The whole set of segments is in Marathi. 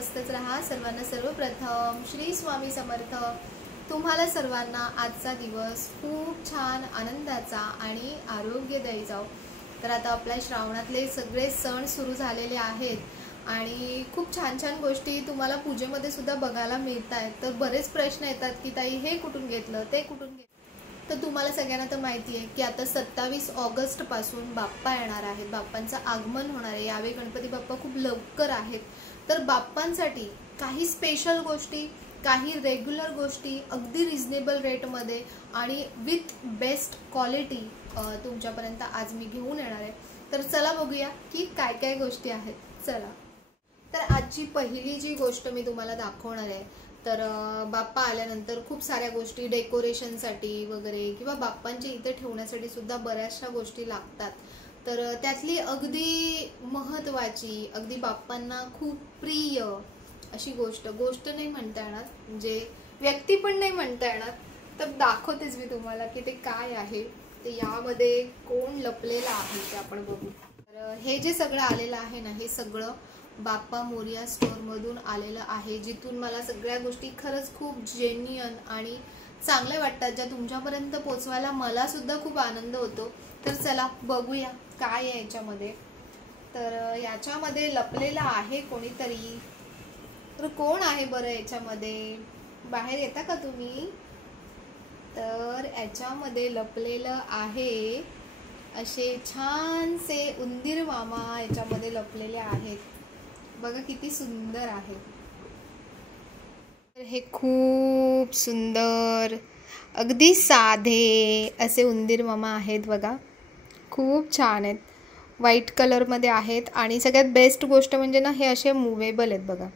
मस्तच राहा। सर्वांना सर्वप्रथम श्री स्वामी समर्थ। तुम्हाला सर्वांना आजचा दिवस खूप छान आनंदाचा आणि आरोग्यदायी जाओ। तर आता आपल्या श्रावणातले सगळे सण सुरू झालेले आहेत आणि खूप छान छान गोष्टी तुम्हाला पूजेमध्ये सुद्धा बघायला मिळतात। तर बरेच प्रश्न येतात की ताई हे कुठून घेतलं ते कुठून घेतलं। तर तुम्हाला सगळ्यांना तर माहिती आहे की आता 27 ऑगस्ट पासून बाप्पा येणार आहेत, बाप्पांचं आगमन होणार आहे। यावेळी गणपती बाप्पा खूप लवकर आहेत। तर बाप्पांसाठी काही स्पेशल गोष्टी, काही रेग्युलर गोष्टी अगदी रिजनेबल रेटमध्ये आणि विथ बेस्ट क्वालिटी तुमच्यापर्यंत आज मी घेऊन येणार आहे। तर चला बघूया की काय काय गोष्टी आहेत। चला, तर आजची पहिली जी गोष्ट मी तुम्हाला दाखवणार आहे, तर बाप्पा आल्यानंतर खूप साऱ्या गोष्टी डेकोरेशनसाठी वगैरे किंवा बाप्पांच्या इथे ठेवण्यासाठी सुद्धा बऱ्याचशा गोष्टी लागतात। तर त्यातली अगदी महत्त्वाची, अगदी बाप्पांना खूप प्रिय अशी गोष्ट नाही म्हणता येणार, म्हणजे व्यक्ती पण नाही म्हणता येणार, तर दाखवतेच मी तुम्हाला की ते काय आहे, ते यामध्ये कोण लपलेलं आहे ते आपण बघू। तर हे जे सगळं आलेलं आहे ना, हे सगळं बाप्पा मोरया स्टोअरमधून आलेलं आहे, जिथून मला सगळ्या गोष्टी खरंच खूप जेन्युइन आणि चांगल्या वाटतात, ज्या तुमच्यापर्यंत पोचवायला मला सुद्धा खूप आनंद होतो। तर चला बघूया काय आहे याच्यामध्ये। तर याच्यामध्ये लपलेलं आहे कोणीतरी, तर कोण आहे बरं याच्यामध्ये, बाहेर येता का तुम्ही? तर याच्यामध्ये लपलेलं आहे असे छानसे उंदीर मामा याच्यामध्ये लपलेले आहेत। बघा किती सुंदर आहे। तर हे खूप सुंदर अगदी साधे असे उंदीर मामा आहेत बघा, खूप छान आहेत, व्हाईट कलरमध्ये आहेत आणि सगळ्यात बेस्ट गोष्ट म्हणजे ना, हे असे मूवेबल आहेत बघा,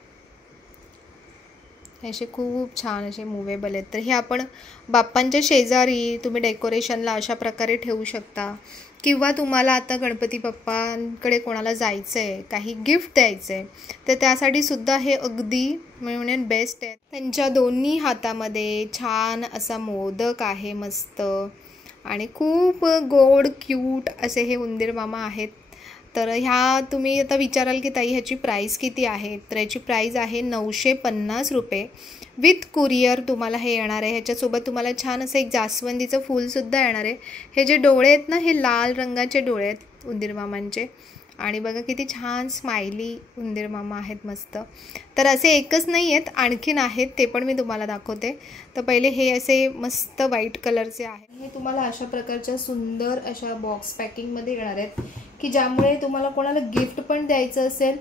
हे असे खूप छान असे मूवेबल आहेत। तर हे आपण बाप्पांच्या शेजारी तुम्ही डेकोरेशनला अशा प्रकारे ठेवू शकता, किंवा तुम्हाला आता गणपती बाप्पांकडे कोणाला जायचं आहे, काही गिफ्ट द्यायचं आहे, तर त्यासाठी सुद्धा हे अगदी म्हणून बेस्ट आहे। त्यांच्या दोन्ही हातामध्ये छान असा मोदक आहे मस्त, आणि खूप गोड क्यूट असे हे उंदीर मामा आहेत। तर ह्या तुम्ही आता विचाराल की ताई ह्याची प्राईस किती आहे, तर याची प्राईस आहे 950 रुपये विथ कुरिअर तुम्हाला हे येणार आहे। ह्याच्यासोबत तुम्हाला छान असं एक जास्वंदीचं फूलसुद्धा येणार आहे। हे जे डोळे आहेत ना, हे लाल रंगाचे डोळे आहेत उंदीर मामांचे, आणि बघा किती छान स्माइली उंदीर मामा आहेत मस्त। तर असे एकच नाही आहेत, आणखीन आहेत, ते पण मी तुम्हाला दाखवते। तर पहिले हे असे मस्त व्हाईट कलरचे आहे, हे तुम्हाला अशा प्रकारच्या सुंदर अशा बॉक्स पॅकिंगमध्ये येणार आहेत, की ज्यामुळे तुम्हाला कोणाला गिफ्ट पण द्यायचं असेल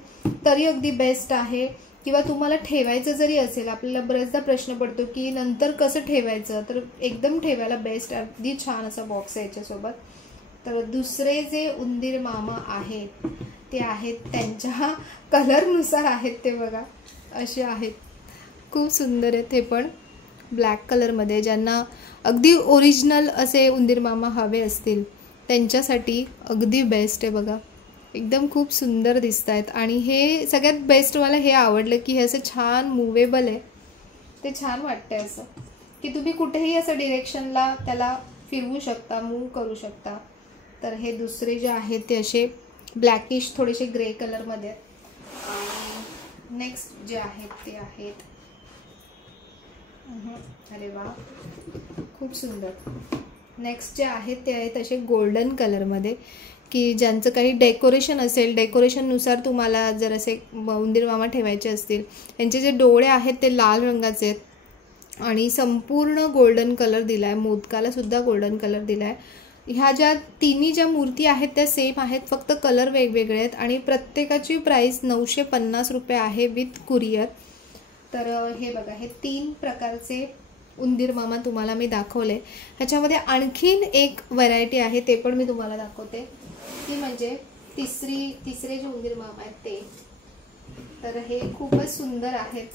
तरी अगदी बेस्ट आहे, किंवा तुम्हाला ठेवायचं जरी असेल, आपल्याला बरेचदा प्रश्न पडतो की नंतर कसं ठेवायचं, तर एकदम ठेवायला बेस्ट अगदी छान असा बॉक्स आहे याच्यासोबत। तर दुसरे जे उंदीर मामा आहेत ते आहेत त्यांच्या कलरनुसार आहेत, ते बघा असे आहेत, खूप सुंदर आहेत। हे पण ब्लॅक कलरमध्ये, ज्यांना अगदी ओरिजिनल असे उंदीर मामा हवे असतील त्यांच्यासाठी अगदी बेस्ट आहे बघा, एकदम खूप सुंदर दिसत आहेत। आणि हे सगळ्यात बेस्ट मला हे आवडलं की हे असं छान मूवेबल आहे, ते छान वाटतंय असं की तुम्ही कुठेही असं डिरेक्शनला त्याला फिरवू शकता, मूव्ह करू शकता। तर हे दुसरे जे आहेत ते असे ब्लॅकिश थोडेसे ग्रे कलरमध्ये आहेत। आणि नेक्स्ट जे आहेत ते आहेत, अरे वा खूप सुंदर। नेक्स्ट जे आहेत ते आहेत असे गोल्डन कलरमध्ये, की ज्यांचं काही डेकोरेशन असेल, डेकोरेशननुसार तुम्हाला जर असे उंदीर मामा ठेवायचे असतील, त्यांचे जे डोळे आहेत ते लाल रंगाचे आहेत आणि संपूर्ण गोल्डन कलर दिला आहे, मोदकाला सुद्धा गोल्डन कलर दिला आहे। ह्या ज्या तिन्ही ज्या मूर्ती आहेत त्या सेम आहेत, फक्त कलर वेगवेगळे आहेत, आणि प्रत्येकाची प्राईस 950 रुपये आहे विथ कुरिअर। तर हे बघा, हे 3 प्रकारचे उंदीर मामा तुम्हाला मी दाखवले। ह्याच्यामध्ये आणखीन एक व्हरायटी आहे, ते पण मी तुम्हाला दाखवते, ती म्हणजे तिसरे जे उंदीर मामा आहेत ते। तर हे खूपच सुंदर आहेत।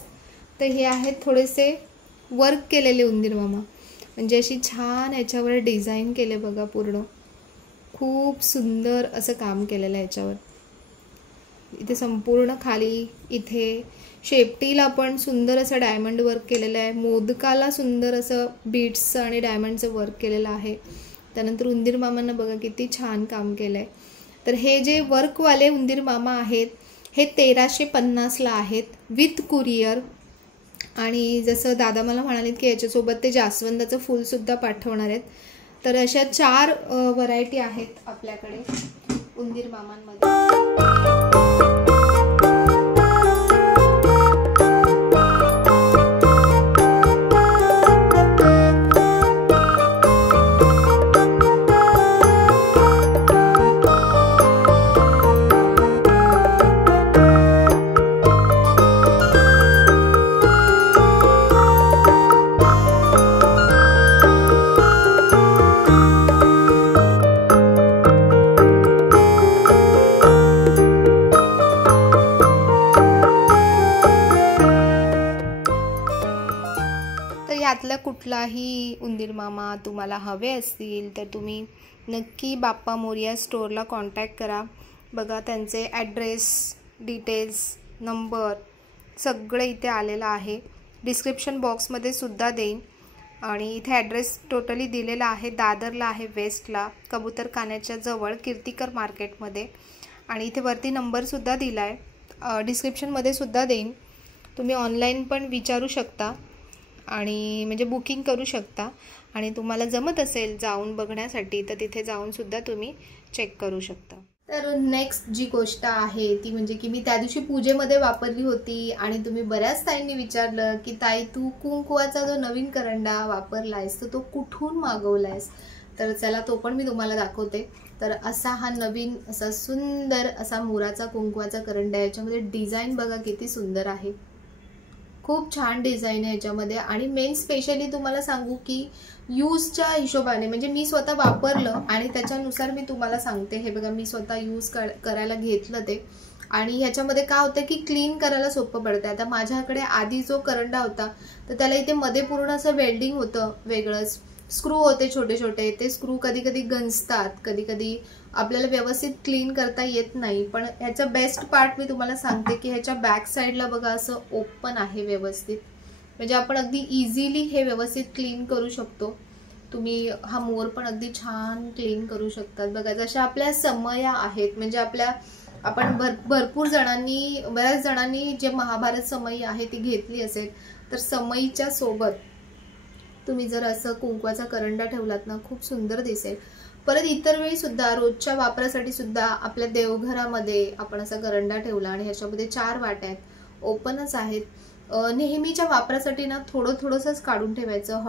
तर हे आहेत थोडेसे वर्क केलेले उंदीर मामा, म्हणजे अशी छान याच्यावर डिझाईन केले बघा, पूर्ण खूप सुंदर असं काम केलेलं आहे याच्यावर। इथे संपूर्ण खाली इथे शेपटीला पण सुंदर असं डायमंड वर्क केलेलं आहे, मोदकाला सुंदर असं बीट्सचं आणि डायमंडचं वर्क केलेलं आहे। त्यानंतर उंदीर मामांना बघा किती छान काम केलं आहे। तर हे जे वर्कवाले उंदीर मामा आहेत हे 1350ला आहेत विथ कुरिअर. आणि जसं दादा मला म्हणालेत की याच्यासोबत ते जास्वंदाचं फूलसुद्धा पाठवणार आहेत. तर अशा 4 व्हरायटी आहेत आपल्याकडे उंदीर मामांमध्ये. यातला कुठलाही उंदीर मामा तुम्हाला हवे असतील तर तुम्ही नक्की बाप्पा मोरया स्टोअरला कॉन्टॅक्ट करा. बघा त्यांचे ॲड्रेस, डिटेल्स, नंबर सगळं इथे आलेलं आहे. डिस्क्रिप्शन बॉक्समध्ये सुद्धा देईन. आणि इथे ॲड्रेस टोटली दिलेला आहे. दादरला आहे, वेस्टला, कबूतरखान्याच्या जवळ कीर्तिकर मार्केटमध्ये. आणि इथे वरती नंबरसुद्धा दिला आहे. डिस्क्रिप्शनमध्ये सुद्धा देईन. तुम्ही ऑनलाईन पण विचारू शकता आणि म्हणजे बुकिंग करू शकता. आणि तुम्हाला जमत असेल जाऊन बघण्यासाठी तर तिथे जाऊन सुद्धा तुम्ही चेक करू शकता. तर नेक्स्ट जी गोष्ट आहे ती म्हणजे की मी त्या दिवशी पूजेमध्ये वापरली होती आणि तुम्ही बऱ्याच ताईंनी विचारलं की ताई तू कुंकवाचा जो नवीन करंडा वापरलायस तर तो कुठून मागवलायस. तर चला तो पण मी तुम्हाला दाखवते. तर असा हा नवीन असा सुंदर असा मोराचा कुंकवाचा करंडा. याच्यामध्ये डिझाईन बघा किती सुंदर आहे. खूप छान डिझाईन आहे याच्यामध्ये. आणि मेन स्पेशली तुम्हाला सांगू की यूजच्या हिशोबाने म्हणजे मी स्वतः वापरलं आणि त्याच्यानुसार मी तुम्हाला सांगते. हे बघा मी स्वतः यूज करायला घेतलं ते. आणि ह्याच्यामध्ये काय होतं की क्लीन करायला सोपं पडतं. आता माझ्याकडे आधी जो करंडा होता तर त्याला इथे मध्ये पूर्ण असं वेल्डिंग होतं वेगळंच. स्क्रू होते छोटे छोटे. ते स्क्रू कधी कधी गंजतात, कधी कधी आपल्याला व्यवस्थित क्लीन करता येत नाही. पण ह्याचा बेस्ट पार्ट मी तुम्हाला सांगते की ह्याच्या बॅक साईडला बघा असं ओपन आहे व्यवस्थित. म्हणजे आपण अगदी इझिली हे व्यवस्थित क्लीन करू शकतो. तुम्ही हा मोर पण अगदी छान क्लीन करू शकतात. बघा जशा आपल्या समया आहेत म्हणजे आपण भरपूर जणांनी बऱ्याच जणांनी जे महाभारत समई आहे ती घेतली असेल तर समईच्या सोबत तुम्ही जर असं कुंकवाचा करंडा ठेवलात ना खूप सुंदर दिसेल. परत इतर वेळी सुद्धा रोजच्या वापरासाठी सुद्धा आपल्या देवघरामध्ये आपण असा करंडा ठेवला आणि ह्याच्यामध्ये 4 वाट्या आहेत, ओपनच आहेत. नेहमीच्या वापरासाठी ना थोडंसंच काढून ठेवायचं.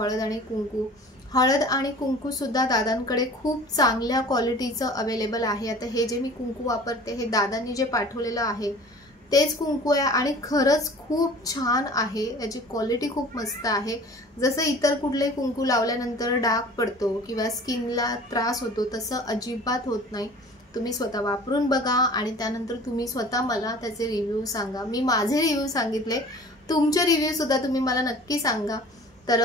हळद आणि कुंकू सुद्धा दादांकडे खूप चांगल्या क्वालिटीचं अवेलेबल आहे. आता हे जे मी कुंकू वापरते हे दादांनी जे पाठवलेलं आहे तेच कुंकू आहे आणि खरंच खूप छान आहे. याची क्वालिटी खूप मस्त आहे. जसं इतर कुठले कुंकू लावल्यानंतर डाग पडतो किंवा स्किनला त्रास होतो तसं अजिबात होत नाही. तुम्ही स्वतः वापरून बघा आणि त्यानंतर तुम्ही स्वतः मला त्याचे रिव्ह्यू सांगा. मी माझे रिव्ह्यू सांगितले, तुमचे रिव्ह्यू सुद्धा तुम्ही मला नक्की सांगा. तर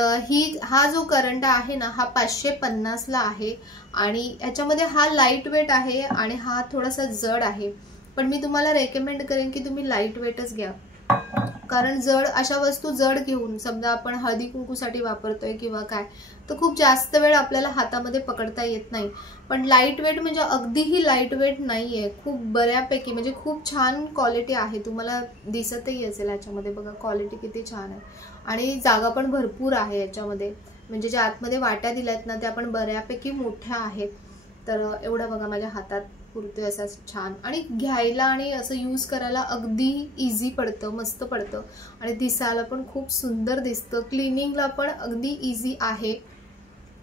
हा जो करंडा आहे ना हा 550ला आहे आणि याच्यामध्ये हा लाईट वेट आहे आणि हा थोडासा जड आहे. पण मी तुम्हाला रेकमेंड करेन की तुम्ही लाईट वेटच घ्या. कारण अशा वस्तू जड घेऊन समजा आपण हळदी कुंकूसाठी वापरतोय किंवा काय तर खूप जास्त वेळ आपल्याला हातामध्ये पकडता येत नाही. पण लाईट वेट म्हणजे अगदीही लाईट वेट नाहीये. खूप बऱ्यापैकी म्हणजे खूप छान क्वालिटी आहे. तुम्हाला दिसतही असेल याच्यामध्ये बघा क्वालिटी किती छान आहे. आणि जागा पण भरपूर आहे याच्यामध्ये. म्हणजे ज्या आतमध्ये वाट्या दिल्यात ना त्या पण बऱ्यापैकी मोठ्या आहेत. तर एवढं बघा माझ्या हातात पुरतोय असा छान. आणि घ्यायला आणि असं यूज करायला अगदी इझी पडतं, मस्त पडतं आणि दिसायला पण खूप सुंदर दिसतं. क्लिनिंगला पण अगदी इझी आहे.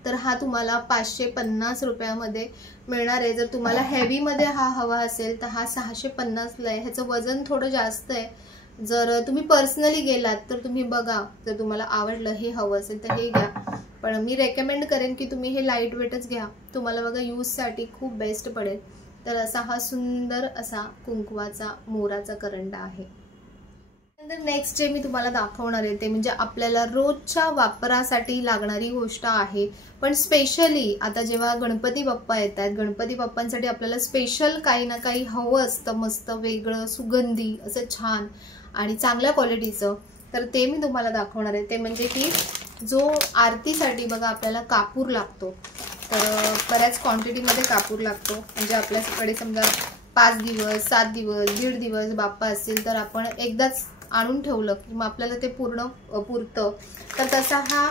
तर हा तुम्हाला 550 रुपयामध्ये मिळणार आहे. जर तुम्हाला हेवीमध्ये हा हवा असेल तर हा 650ला आहे. ह्याचं वजन थोडं जास्त आहे. जर तुम्ही पर्सनली गेलात तर तुम्ही बघा, जर तुम्हाला आवडलं हे हवं असेल तर हे घ्या. पण मी रेकमेंड करेन की तुम्ही हे लाईट वेटच घ्या. तुम्हाला बघा यूजसाठी खूप बेस्ट पडेल. तर असा हा सुंदर असा कुंकवाचा मोराचा करंडा आहे. नंतर नेक्स्ट जे मी तुम्हाला दाखवणार आहे ते म्हणजे आपल्याला रोजच्या वापरासाठी लागणारी गोष्ट आहे. पण स्पेशली आता जेव्हा गणपती बाप्पा येतात, गणपती बाप्पांसाठी आपल्याला स्पेशल काही ना काही हवं असतं, मस्त वेगळं सुगंधी असं छान आणि चांगल्या क्वालिटीचं. तर ते मी तुम्हाला दाखवणार आहे. ते म्हणजे की जो आरतीसाठी बघा आपल्याला कापूर लागतो. तर बऱ्याच क्वांटिटीमध्ये कापूर लागतो. म्हणजे आपल्याकडे समजा 5 दिवस 7 दिवस 1.5 दिवस बाप्पा असतील तर आपण एकदाच आणून ठेवलं की मग आपल्याला ते पूर्ण पुरतं. तर तसा हा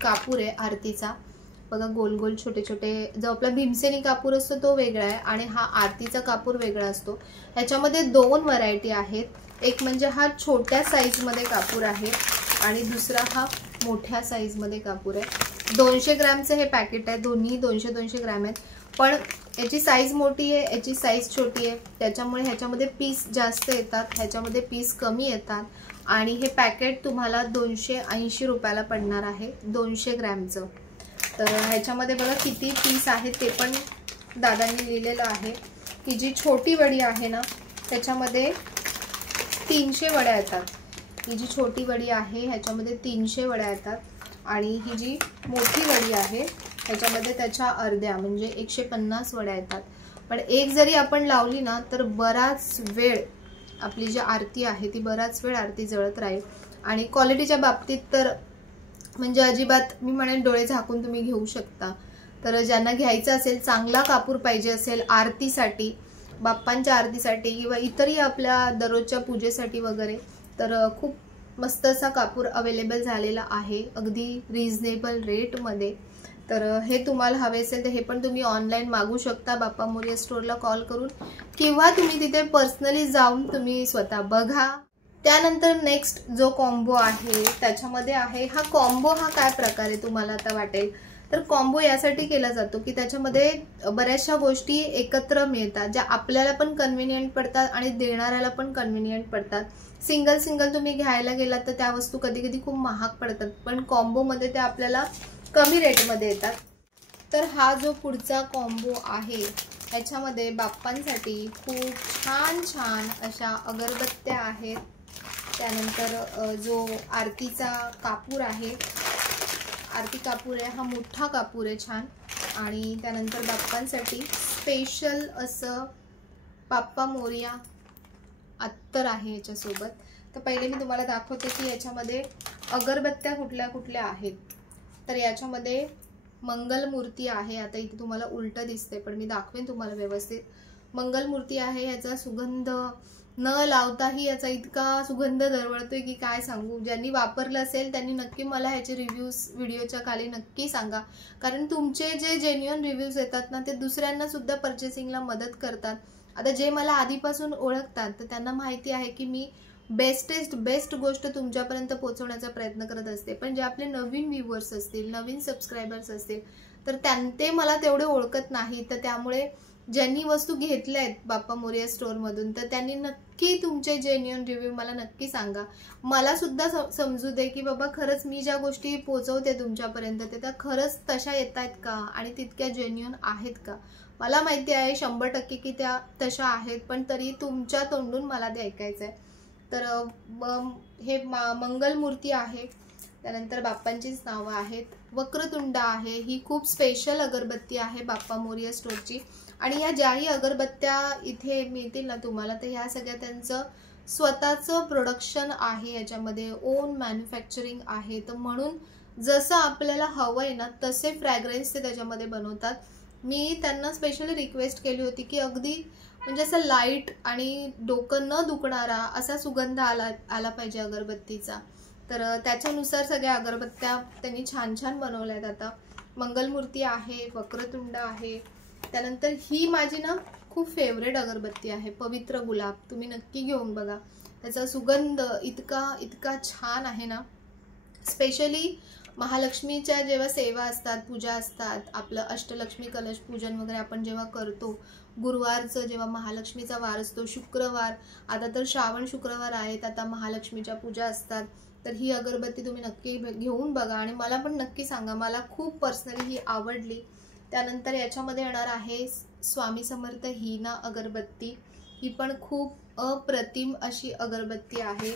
कापूर आहे आरतीचा बघा, गोल गोल छोटे छोटे. जो आपला भीमसेनी कापूर असतो तो वेगळा आहे आणि हा आरतीचा कापूर वेगळा असतो. ह्याच्यामध्ये 2 व्हरायटी आहेत. एक म्हणजे हा छोट्या साईजमध्ये कापूर आहे आणि दुसरा हा मोठ्या साईजमध्ये कापूर आहे. 200 ग्रॅमचं हे पॅकेट आहे. दोन्ही 200-200 ग्रॅम आहेत. पण याची साईज मोठी आहे, याची साईज छोटी आहे, त्याच्यामुळे ह्याच्यामध्ये पीस जास्त येतात, ह्याच्यामध्ये पीस कमी येतात. आणि हे पॅकेट तुम्हाला 280 रुपयाला पडणार आहे 200 ग्रॅमचं. तर ह्याच्यामध्ये बघा किती पीस आहेत ते पण दादांनी लिहिलेलं आहे की जी छोटी वडी आहे ना त्याच्यामध्ये 300 वड्या येतात. ही जी छोटी वडी आहे ह्याच्यामध्ये 300 वड्या येतात आणि ही जी मोठी वडी आहे ह्याच्यामध्ये त्याच्या अर्ध्या म्हणजे 150 वड्या येतात. पण एक जरी आपण लावली ना तर बराच वेळ आपली जी आरती आहे ती बराच वेळ आरती जळत राहील. आणि क्वालिटीच्या बाबतीत तर म्हणजे अजिबात मी म्हणेन डोळे झाकून तुम्ही घेऊ शकता. तर ज्यांना घ्यायचं असेल, चांगला कापूर पाहिजे असेल आरतीसाठी, बाप्पांच्या आरतीसाठी किंवा इतरही आपल्या दररोजच्या पूजेसाठी वगैरे, तर खूप मस्त असा कापूर अवेलेबल झालेला आहे अगदी रिझनेबल रेटमध्ये. तर हे तुम्हाला हवे असेल तर हे पण तुम्ही ऑनलाईन मागू शकता बाप्पा मोरया स्टोअरला कॉल करून किंवा तुम्ही तिथे पर्सनली जाऊन तुम्ही स्वतः बघा. त्यानंतर नेक्स्ट जो कॉम्बो आहे त्याच्यामध्ये आहे हा कॉम्बो. हा काय प्रकार आहे तुम्हाला आता वाटेल, तर कॉम्बो यासाठी केला जातो की त्याच्यामध्ये बऱ्याचशा गोष्टी एकत्र मिळतात ज्या आपल्याला पण कन्व्हिनियंट पडतात आणि देणाऱ्याला पण कन्व्हिनियंट पडतात. सिंगल सिंगल तुम्ही घ्यायला गेलात तर त्या वस्तू कधी कधी खूप महाग पडतात, पण कॉम्बोमध्ये त्या आपल्याला कमी रेटमध्ये येतात. तर हा जो पुढचा कॉम्बो आहे ह्याच्यामध्ये बाप्पांसाठी खूप छान छान अशा अगरबत्त्या आहेत. त्यानंतर जो आरतीचा कापूर आहे, आरती कापूर आहे, हा मोठा कापूर आहे छान. आणि त्यानंतर बाप्पांसाठी स्पेशल असं बाप्पा मोरया अत्तर आहे याच्यासोबत. तर पहिले मी तुम्हाला दाखवते की याच्यामध्ये अगरबत्त्या कुठल्या कुठल्या आहेत. तर याच्यामध्ये मंगलमूर्ती आहे. आता इथे तुम्हाला उलटं दिसते पण मी दाखवेन तुम्हाला व्यवस्थित. मंगलमूर्ती आहे, याचा सुगंध न लावताही याचा इतका सुगंध दरवळतोय की काय सांगू. ज्यांनी वापरलं असेल त्यांनी नक्की मला ह्याचे रिव्ह्यूज व्हिडिओच्या खाली नक्की सांगा, कारण तुमचे जे जेन्युइन रिव्ह्यूज येतात ना ते दुसऱ्यांना सुद्धा परचेसिंगला मदत करतात. आता जे मला आधीपासून ओळखतात तर त्यांना माहिती आहे की मी बेस्ट गोष्ट तुमच्यापर्यंत पोहोचवण्याचा प्रयत्न करत असते. पण जे आपले नवीन व्ह्यूअर्स असतील, नवीन सबस्क्रायबर्स असतील तर ते मला तेवढे ओळखत नाही. तर त्यामुळे ज्यांनी वस्तू घेतल्या आहेत बाप्पा मोरया स्टोअरमधून तर त्यांनी नक्की तुमचे जेन्युइन रिव्ह्यू मला नक्की सांगा. मला सुद्धा समजू दे की बाबा खरंच मी ज्या गोष्टी पोहोचवते तुमच्यापर्यंत ते त्या खरंच तशा येत आहेत का आणि तितक्या जेन्युइन आहेत का. मला माहिती आहे 100% की त्या तशा आहेत, पण तरी तुमच्या तोंडून मला ते ऐकायचं आहे. तर हे मंगलमूर्ती आहे. त्यानंतर बाप्पांचीच नावं आहेत. वक्रतुंड आहे, ही खूप स्पेशल अगरबत्ती आहे बाप्पा मोरया स्टोअरची. आणि ह्या ज्याही अगरबत्त्या इथे मिळतील ना तुम्हाला तर ह्या सगळ्या त्यांचं स्वतःचं प्रोडक्शन आहे, याच्यामध्ये ओन मॅन्युफॅक्चरिंग आहे. तर म्हणून जसं आपल्याला हवं आहे ना तसे फ्रॅग्रन्स ते त्याच्यामध्ये बनवतात. मी त्यांना स्पेशली रिक्वेस्ट केली होती की अगदी म्हणजे असं लाईट आणि डोकं न दुखणारा असा सुगंध आला पाहिजे अगरबत्तीचा. तर त्याच्यानुसार सगळ्या अगरबत्त्या त्यांनी छान छान बनवल्यात. आता मंगलमूर्ती आहे, वक्रतुंड आहे. त्यानंतर ही माझी ना खूप फेवरेट अगरबत्ती आहे, पवित्र गुलाब. तुम्ही नक्की घेऊन बघा, त्याचा सुगंध इतका छान आहे ना. स्पेशली महालक्ष्मीच्या जेव्हा सेवा असतात, पूजा असतात, आपलं अष्टलक्ष्मी कलश पूजन वगैरे आपण जेव्हा करतो, गुरुवारचं जेव्हा महालक्ष्मीचा वार असतो, शुक्रवार, आता तर श्रावण शुक्रवार आहेत, आता महालक्ष्मीच्या पूजा असतात, तर ही अगरबत्ती तुम्ही नक्की घेऊन बघा आणि मला पण नक्की सांगा. मला खूप पर्सनली ही आवडली. त्यानंतर याच्यामध्ये येणार आहे स्वामी समर्थ हीना अगरबत्ती. ही पण खूप अप्रतिम अशी अगरबत्ती आहे.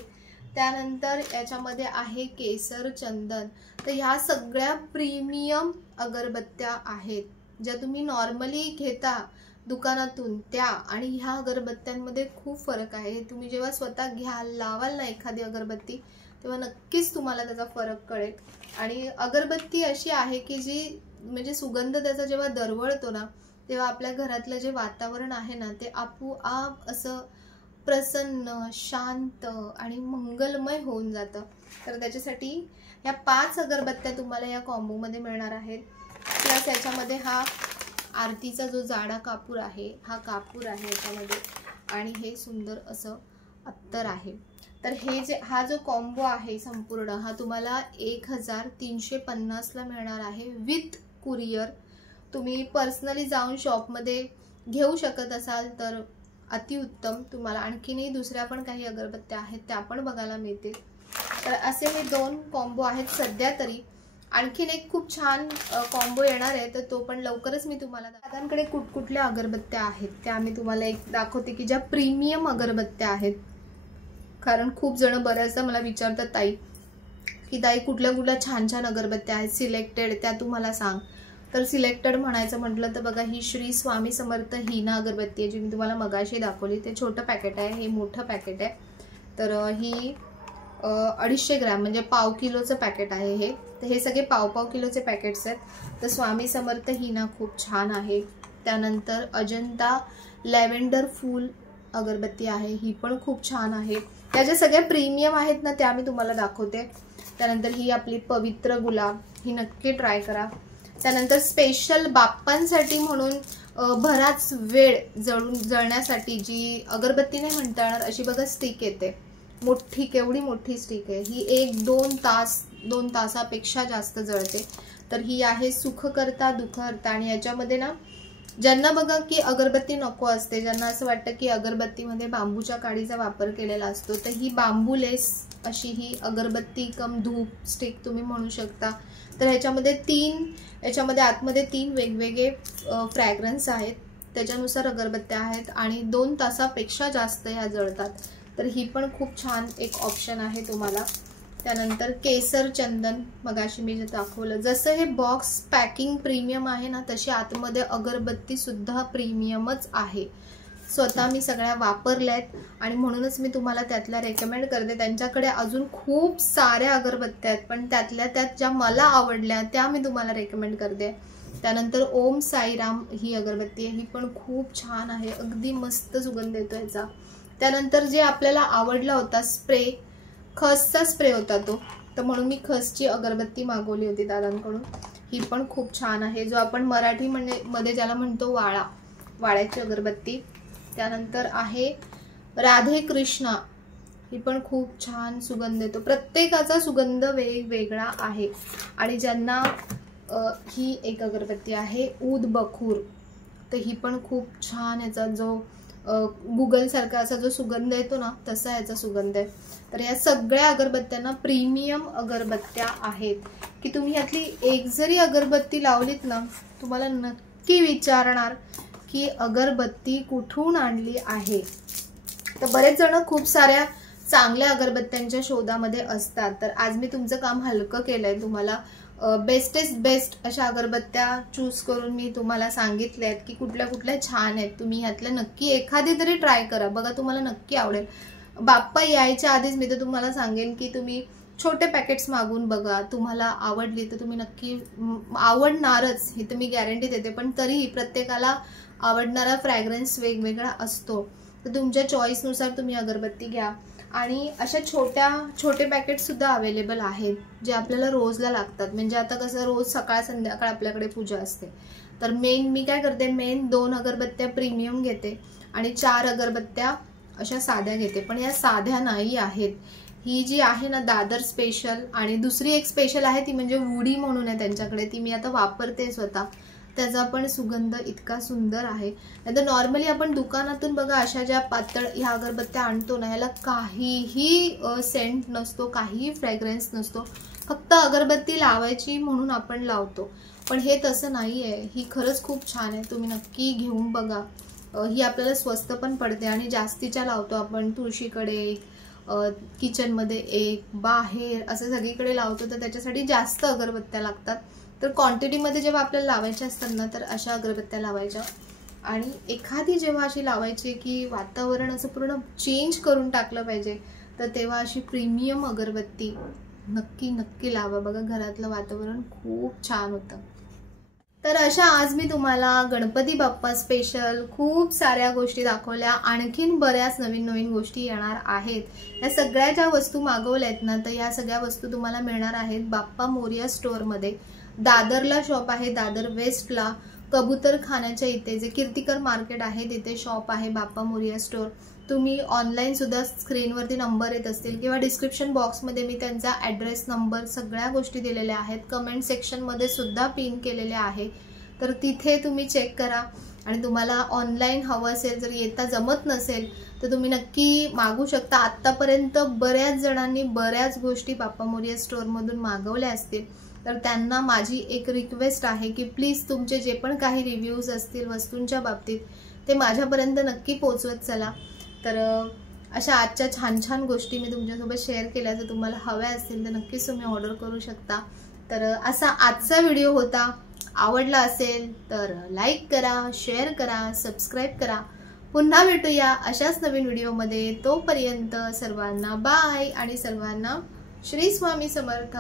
त्यानंतर याच्यामध्ये आहे केसर चंदन. तर ह्या सगळ्या प्रीमियम अगरबत्त्या आहेत ज्या तुम्ही नॉर्मली घेता दुकानातून त्या आणि ह्या अगरबत्त्यांमध्ये खूप फरक आहे. तुम्ही जेव्हा स्वतः लावाल ना एखादी अगरबत्ती तेव्हा नक्कीच तुम्हाला त्याचा फरक कळेल. आणि अगरबत्ती अशी आहे की जी म्हणजे सुगंध त्याचा जेव्हा दरवळतो ना तेव्हा आपल्या घरातलं जे वातावरण आहे ना ते आपोआप असं प्रसन्न, शांत आणि मंगलमय होऊन जातं. तर त्याच्यासाठी या 5 अगरबत्त्या तुम्हाला या कॉम्बोमध्ये मिळणार आहेत. प्लस याच्यामध्ये हा आरतीचा जो जाडा कापूर आहे, हा कापूर आहे याच्यामध्ये, आणि हे सुंदर असं अत्तर आहे. तर हा जो कॉम्बो आहे संपूर्ण, हा तुम्हाला 1350ला मिळणार आहे विथ कुरिअर. तुम्ही पर्सनली जाऊन शॉपमध्ये घेऊ शकत असाल तर अतिउत्तम. तुम्हाला आणखीनही दुसऱ्या पण काही अगरबत्त्या आहेत त्या पण बघायला मिळतील. तर असे हे 2 कॉम्बो आहेत सध्या तरी. आणखीन एक खूप छान कॉम्बो येणार आहे, तर तो पण लवकरच मी तुम्हाला दादांकडे कुठकुठल्या अगरबत्त्या आहेत त्या मी तुम्हाला एक दाखवते की ज्या प्रीमियम अगरबत्त्या आहेत. कारण खूप जण बऱ्याचदा मला विचारतात ताई की ताई कुठल्या छान छान अगरबत्त्या आहेत सिलेक्टेड, त्या तुम्हाला सांग. तर सिलेक्टेड म्हणायचं म्हटलं तर बघा, ही श्री स्वामी समर्थ हिना अगरबत्ती आहे जी मी तुम्हाला मगाशी दाखवली. ते छोटं पॅकेट आहे, हे मोठं पॅकेट आहे. तर ही 250 ग्रॅम म्हणजे पाव किलोचं पॅकेट आहे हे. तर हे सगळे पाव किलोचे पॅकेट्स आहेत. तर स्वामी समर्थ हिना खूप छान आहे. त्यानंतर अजंता लॅव्हेंडर फूल अगरबत्ती आहे, ही पण खूप छान आहे. त्या ज्या सगळ्या प्रीमियम आहेत ना त्या मी तुम्हाला दाखवते. त्यानंतर ही आपली पवित्र गुलाब, ही नक्की ट्राय करा. त्यानंतर स्पेशल बाप्पांसाठी म्हणून बराच वेळ जळण्यासाठी जी अगरबत्ती नाही म्हणता येणार अशी बघा स्टिक येते मोठी, केवढी मोठी स्टिक आहे ही. 1-2 तासापेक्षा जास्त जळते. तर ही आहे सुखकर्ता दुःखहर्ता. आणि याच्यामध्ये ना ज्यांना बघा की अगरबत्ती नको असते, ज्यांना असं वाटतं की अगरबत्तीमध्ये बांबूच्या काडीचा वापर केलेला असतो, तर ही बांबूलेस अशी ही अगरबत्ती कम धूप स्टिक तुम्ही म्हणू शकता. तर याच्यामध्ये आतमध्ये 3 वेगवेगळे फ्रॅग्रन्स आहेत, त्याच्यानुसार अगरबत्त्या आहेत आणि 2 तासापेक्षा जास्त ह्या जळतात. तर ही पण खूप छान एक ऑप्शन आहे तुम्हाला. त्यानंतर केसर चंदन मगाशी मी जे दाखवलं, जसं हे बॉक्स पॅकिंग प्रीमियम आहे ना तशी आतमध्ये अगरबत्ती सुद्धा प्रीमियमच आहे. स्वतः मी सगळ्या वापरल्यात आणि म्हणूनच मी तुम्हाला त्यातल्या रेकमेंड करते. त्यांच्याकडे अजून खूप साऱ्या अगरबत्त्या आहेत पण त्यातल्या त्यात ज्या मला आवडल्या त्या मी तुम्हाला रेकमेंड करते. त्यानंतर ओम साईराम ही अगरबत्ती आहे, ही पण खूप छान आहे, अगदी मस्त सुगंध येतो याचा. त्यानंतर जे आपल्याला आवडला होता स्प्रे, खसचा स्प्रे होता तो, तर म्हणून मी खसची अगरबत्ती मागवली होती दादांकडून. ही पण खूप छान आहे, जो आपण मराठी मध्ये ज्याला म्हणतो वाळ्याची अगरबत्ती. त्यानंतर आहे राधे कृष्णा, ही पण खूप छान सुगंध येतो. प्रत्येकाचा सुगंध वेगवेगळा आहे. आणि ज्यांना ही एक अगरबत्ती आहे ऊद बखूर, तर ही पण खूप छान, याचा जो गुगल सारखा असा जो सुगंध येतो ना तसा याचा सुगंध आहे. तर या सगळ्या अगरबत्त्यांना प्रीमियम अगरबत्त्या आहेत की तुम्ही यातली एक जरी अगरबत्ती लावलीत ना तुम्हाला नक्की विचारणार की अगरबत्ती कुठून आणली आहे. तर बरेच जण खूप साऱ्या चांगल्या अगरबत्त्यांच्या शोधामध्ये असतात. तर आज मी तुमचं काम हलकं केलंय, तुम्हाला बेस्टेस्ट बेस्ट अशा अगरबत्त्या चूज करून मी तुम्हाला सांगितल्या आहेत की कुठल्या छान आहेत. तुम्ही ह्यातल्या नक्की एखादी तरी ट्राय करा, बघा तुम्हाला नक्की आवडेल. बाप्पा यायच्या आधीच मी तर तुम्हाला सांगेन की तुम्ही छोटे पॅकेट्स मागून बघा, तुम्हाला आवडली तर तुम्ही नक्की आवडणारच, हे तर मी गॅरंटी देते. पण तरीही प्रत्येकाला आवडणारा फ्रॅग्रन्स वेगवेगळा असतो, तर तुमच्या चॉईसनुसार तुम्ही अगरबत्ती घ्या. आणि अशा छोटे पॅकेट सुद्धा अवेलेबल आहेत जे आपल्याला रोजला लागतात. म्हणजे आता कसं रोज सकाळ संध्याकाळ आपल्याकडे पूजा असते, तर मी काय करते, 2 अगरबत्त्या प्रीमियम घेते आणि 4 अगरबत्त्या अशा साध्या घेते. पण या साध्या नाही आहेत, ही जी आहे ना दादर स्पेशल, आणि दुसरी एक स्पेशल आहे ती म्हणजे वुडी म्हणून आहे त्यांच्याकडे, ती मी आता वापरते स्वतः. त्याचा पण सुगंध इतका सुंदर आहे. नाहीतर नॉर्मली आपण दुकानातून बघा अशा ज्या पातळ ह्या अगरबत्त्या आणतो ना, ह्याला काहीही सेंट नसतो, काहीही फ्रॅग्रन्स नसतो, फक्त अगरबत्ती लावायची म्हणून आपण लावतो. पण हे तसं नाही आहे, ही खरंच खूप छान आहे, तुम्ही नक्की घेऊन बघा. ही आपल्याला स्वस्त पण पडते आणि जास्तीच्या लावतो आपण, तुळशीकडे, किचनमध्ये एक, बाहेर असं सगळीकडे लावतो, तर त्याच्यासाठी जास्त अगरबत्त्या लागतात. तर क्वांटिटीमध्ये जेव्हा आपल्याला लावायच्या असतात ना तर अशा अगरबत्त्या लावायच्या. आणि एखादी जेव्हा अशी लावायची की वातावरण असं पूर्ण चेंज करून टाकलं पाहिजे, तर तेव्हा अशी प्रीमियम अगरबत्ती नक्की लावा. बघा घरातलं वातावरण खूप छान होतं. तर अशा आज मी तुम्हाला गणपती बाप्पा स्पेशल खूप साऱ्या गोष्टी दाखवल्या, आणखीन बऱ्याच नवीन नवीन गोष्टी येणार आहेत। या सगळ्या ज्या वस्तू मागवल्यात ना, तर या सगळ्या वस्तू तुम्हाला मिळणार आहेत बाप्पा मोरया स्टोअरमध्ये। दादरला शॉप आहे, दादर वेस्टला कबूतर खाण्याच्या इथे जे कीर्तिकर मार्केट आहे तिथे शॉप आहे बाप्पा मोरया स्टोअर। तुम्ही ऑनलाईन सुद्धा स्क्रीनवरती नंबर येत असतील किंवा डिस्क्रिप्शन बॉक्समध्ये मी त्यांचा ॲड्रेस नंबर सगळ्या गोष्टी दिलेल्या आहेत, कमेंट सेक्शनमध्ये सुद्धा पिन केलेले आहे, तर तिथे तुम्ही चेक करा। आणि तुम्हाला ऑनलाईन हवं असेल, जर येता जमत नसेल तर तुम्ही नक्की मागू शकता। आत्तापर्यंत बऱ्याच जणांनी बऱ्याच गोष्टी बाप्पा मोरया स्टोअरमधून मागवल्या असतील, तर त्यांना माझी एक रिक्वेस्ट आहे की प्लीज तुमचे जे पण काही रिव्ह्यूज असतील वस्तूंच्या बाबतीत ते माझ्यापर्यंत नक्की पोहोचवत चला। तर अशा आजच्या छान छान गोष्टी मी तुमच्यासोबत शेअर केल्या, जर तुम्हाला हव्या असतील तर नक्कीच तुम्ही ऑर्डर करू शकता। तर असा आजचा व्हिडिओ होता। आवडला असेल तर लाईक करा, शेअर करा, सबस्क्राईब करा। पुन्हा भेटूया अशाच नवीन व्हिडिओमध्ये। तोपर्यंत सर्वांना बाय आणि सर्वांना श्री स्वामी समर्थ।